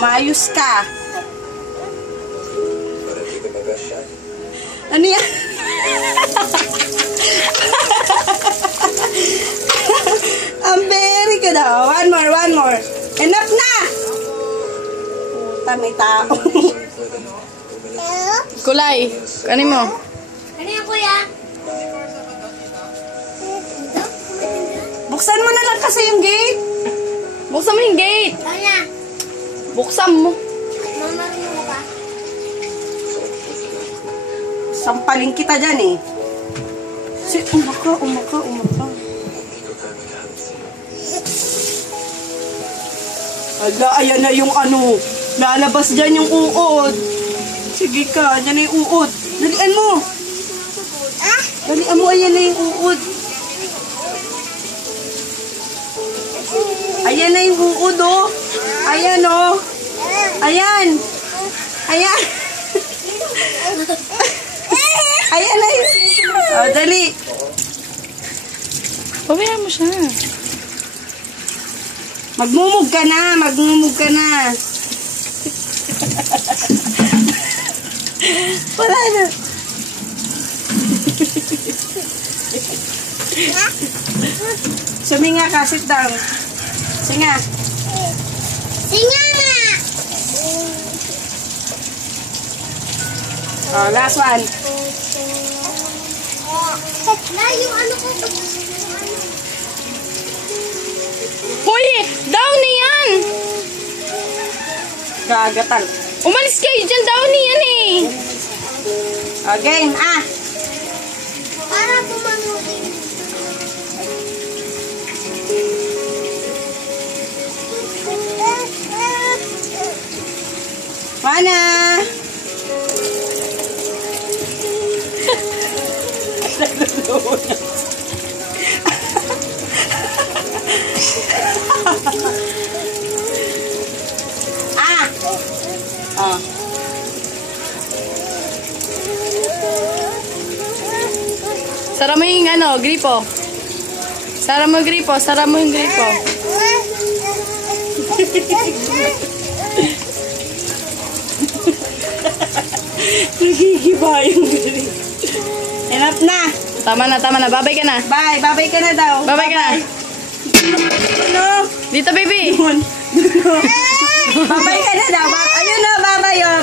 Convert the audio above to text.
Maayos ka. Ano yan? Ang very good. One more. Enough na! Puta, may tao. Kulay. Kanin mo. Ano yan, kuya? Buksan mo na lang kasi yung gate. Buksan mo yung gate. Ano na? Buksan mo. Mamarunong mo ba? Sampaling kita dyan eh. Umaka. Ala, ayan na yung ano. Lalabas dyan yung uod. Sige ka, dyan na yung uod. Dalian mo. Dalian mo, ayan na yung uod. Ayan na yung uod, oh. Ayan, oh. Ayan. Ayan. Ayan na yun. Oh, dali. Pabayaan mo siya. Magmumug ka na. Wala na. Suminga ka, sit down. Singa. Singa nga! Oh, last one. Na, yung ano ko. Hoy! Downy yan! Gagatal. Umalis kayo dyan. Downy yan eh. Game, Para pumangutin. Mana? Oh. Sara mo yung ano, gripo. Sara mo yung gripo. Nagigiba yung galing. Enough na. Tama na. Babay ka na. Bye. Babay ka na daw. Babay ka na. Ano? Dito, baby. Babay ka na daw. Ayun na, babay. Oh.